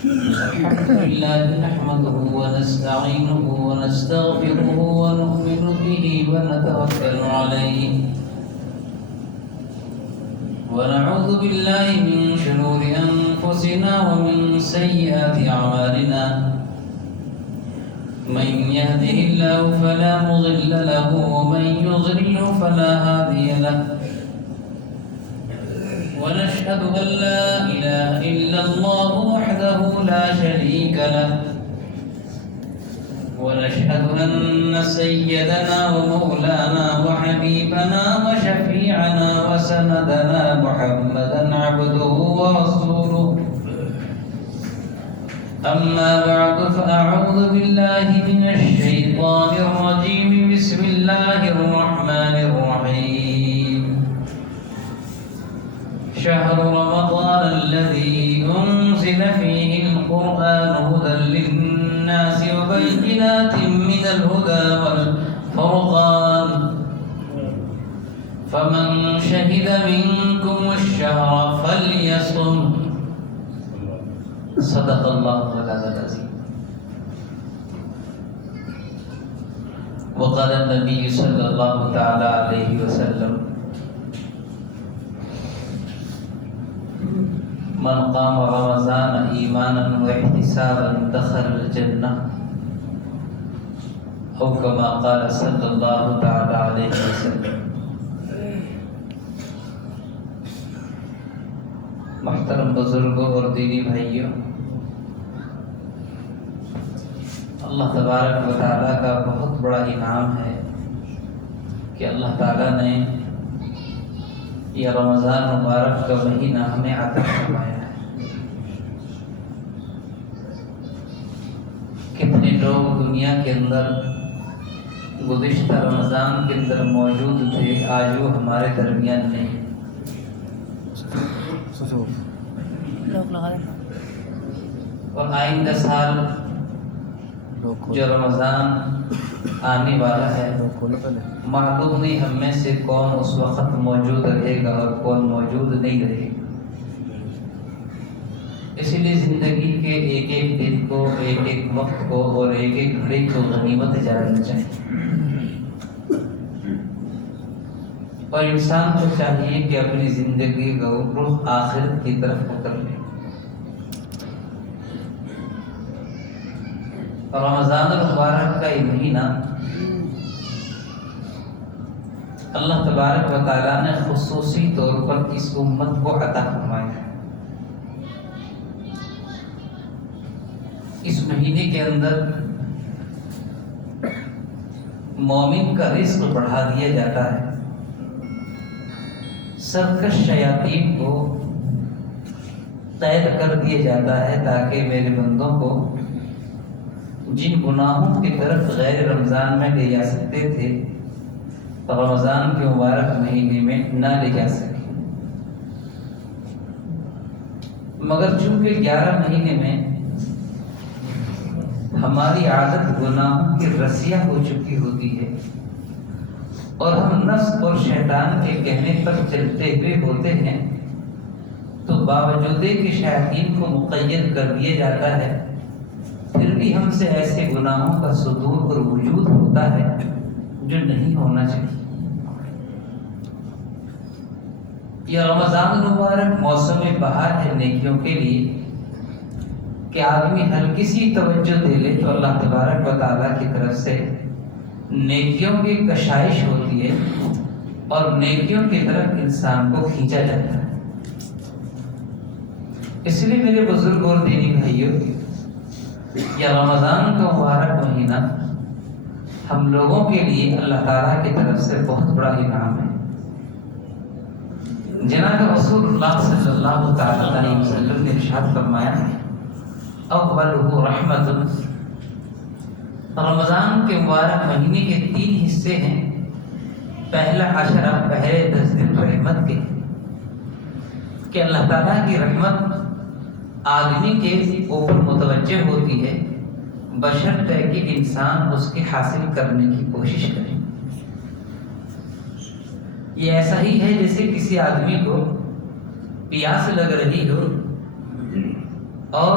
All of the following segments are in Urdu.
الحمد لله نحمده ونستعينه ونستغفره ونؤمن به ونتوكل عليه ونعوذ بالله من شرور أنفسنا ومن سيئات أعمالنا من يهده الله فلا مضل له ومن يضلل فلا هادي له ونشهد أن لا إله إلا الله وحده لا شريك له ونشهد أن سيدنا ومولانا وحبيبنا وشفيعنا وسندنا محمدا عبده ورسوله أما بعد فأعوذ بالله من الشيطان الرجيم بسم الله الرحمن الرحيم شهر رمضان الذي أنزل فيه القرآن هدى للناس وبينات من الهدى والفرقان فمن شهد منكم الشهر فليصم صدق الله العظيم وقال النبي صلى الله تعالى عليه وسلم من قام رمضان ایمانا واحتسابا دخل الجنہ او کما قال صلی اللہ تعالی علیہ وسلم۔ محترم بزرگوں اور دینی بھائیوں، اللہ تبارک و تعالیٰ کا بہت بڑا انعام ہے کہ اللہ تعالیٰ نے یہ رمضان مبارک کا مہینہ ہمیں عطا فرمایا ہے۔ کتنے لوگ دنیا کے اندر گزشتہ رمضان کے اندر موجود تھے، آج وہ ہمارے درمیان نہیں، اور آئندہ سال جو رمضان آنے والا ہے معلوم نہیں ہم میں سے کون اس وقت موجود رہے گا اور کون موجود نہیں رہے گا۔ اسی لیے زندگی کے ایک ایک دن کو، ایک ایک وقت کو اور ایک ایک گھڑی کو غنیمت جاننا چاہیے، اور انسان کو چاہیے کہ اپنی زندگی کا رخ آخرت کی طرف کر لے۔ رمضان المبارک کا یہ مہینہ اللہ تبارک و تعالیٰ نے خصوصی طور پر اس امت کو عطا فرمایا ہے۔ اس مہینے کے اندر مومن کا رزق بڑھا دیا جاتا ہے، سرکش شیاطین کو قید کر دیا جاتا ہے تاکہ میرے بندوں کو جن گناہوں کی طرف غیر رمضان میں لے جا سکتے تھے رمضان کے مبارک مہینے میں نہ لے جا سکے، مگر چونکہ 11 مہینے میں ہماری عادت گناہوں کی رسیاں ہو چکی ہوتی ہے اور ہم نفس اور شیطان کے کہنے پر چلتے ہوئے ہوتے ہیں، تو باوجود کہ شیاطین کو مقید کر دیا جاتا ہے پھر بھی ہم سے ایسے گناہوں کا صدور اور وجود ہوتا ہے جو نہیں ہونا چاہیے۔ یہ رمضان المبارک موسم بہار ہے نیکیوں کے لیے کہ آدمی ہلکی سی توجہ دے لے تو اللہ تبارک و تعالیٰ کی طرف سے نیکیوں کی کشائش ہوتی ہے اور نیکیوں کی طرف انسان کو کھینچا جاتا ہے۔ اس لیے میرے بزرگ اور دینی بھائیوں، یہ رمضان کا مبارک مہینہ ہم لوگوں کے لیے اللہ تعالیٰ کی طرف سے بہت بڑا انعام ہے۔ جناب رسول اللہ صلی اللہ تعالیٰ علیہ وسلم نے ارشاد فرمایا، اولہ رحمت، رمضان کے مبارک مہینے کے 3 حصے ہیں۔ پہلا عشرہ، پہلے 10 دن رحمت کے، کہ اللہ تعالیٰ کی رحمت آدمی کے اوپر متوجہ ہوتی ہے بشرط ہے کہ انسان اس کے حاصل کرنے کی کوشش کرے۔ یہ ایسا ہی ہے جیسے کسی آدمی کو پیاس لگ رہی ہو اور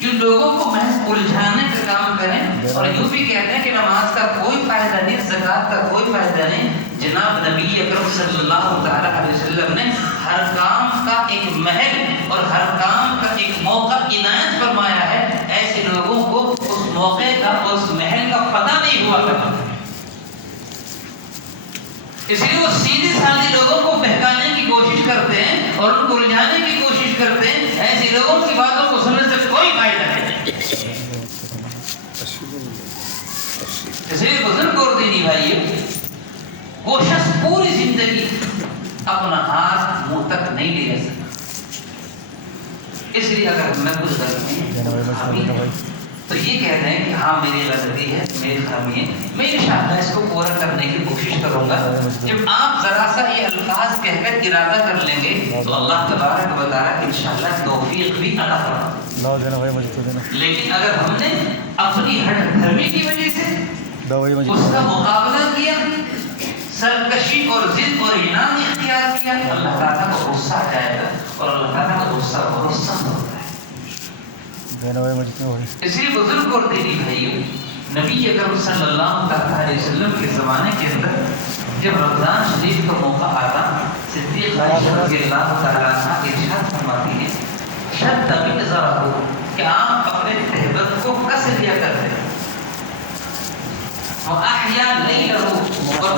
جو لوگوں کو محض الجھانے کا کام کریں اور یوں بھی کہتے ہیں کہ نماز کا کوئی فائدہ نہیں، زکوٰۃ کا کوئی فائدہ نہیں. جناب نبی اکرم صلی اللہ تعالیٰ علیہ وسلم نے ہر کام کا ایک محل اور ہر کام کا ایک موقع عنایت فرمایا ہے. ایسے لوگوں کو اس موقع کا، اس محل کا پتہ نہیں ہوا کرتا، اس لیے وہ سیدھے سادھے لوگوں کو بہکانے کی کوشش کرتے ہیں اور ان کو الجھانے کی کوشش کرتے ہیں. ایسے لوگوں کی باتوں کو سننے سے کوئی فائدہ نہیں. اس لیے بزرگ اور دینی بھائیو، وہ شخص پوری زندگی اپنا ہاتھ منہ تک نہیں لے جا سکتا. اس لیے اگر میں کچھ غلطی تو یہ کہہ رہے ہیں کہ ہاں میری غلطی ہے، میری خامی ہے، میں انشاءاللہ اس کو پورا کرنے کی کوشش کروں گا. جب آپ ذرا سا یہ الفاظ کہہ کر ارادہ کر لیں گے تو اللہ تبارک و تعالیٰ انشاءاللہ توفیق بھی عطا فرمائے. لیکن اگر ہم نے اپنی ہٹ دھرمی کی وجہ سے اس کا مقابلہ کیا، سرکشی اور ضد اور انعام اختیار کیا، اللہ تعالیٰ کو غصہ آ جائے گا اور اللہ تعالیٰ کا غصہ بہت سخت ہوتا ہے. اس لیے بزرگ اور دینی بھائیو، نبی اکرم صلی اللہ علیہ وسلم کے زمانے کے اندر جب رمضان شریف کا موقع آتا، صدیق عائشہ رضی اللہ تعالیٰ عنہ ارشاد فرماتی ہے شد مئزرہ، کہ آپ اپنے تہبند کو کس لیا کرتے وَأَحْيَا لَيْلَهُ، اور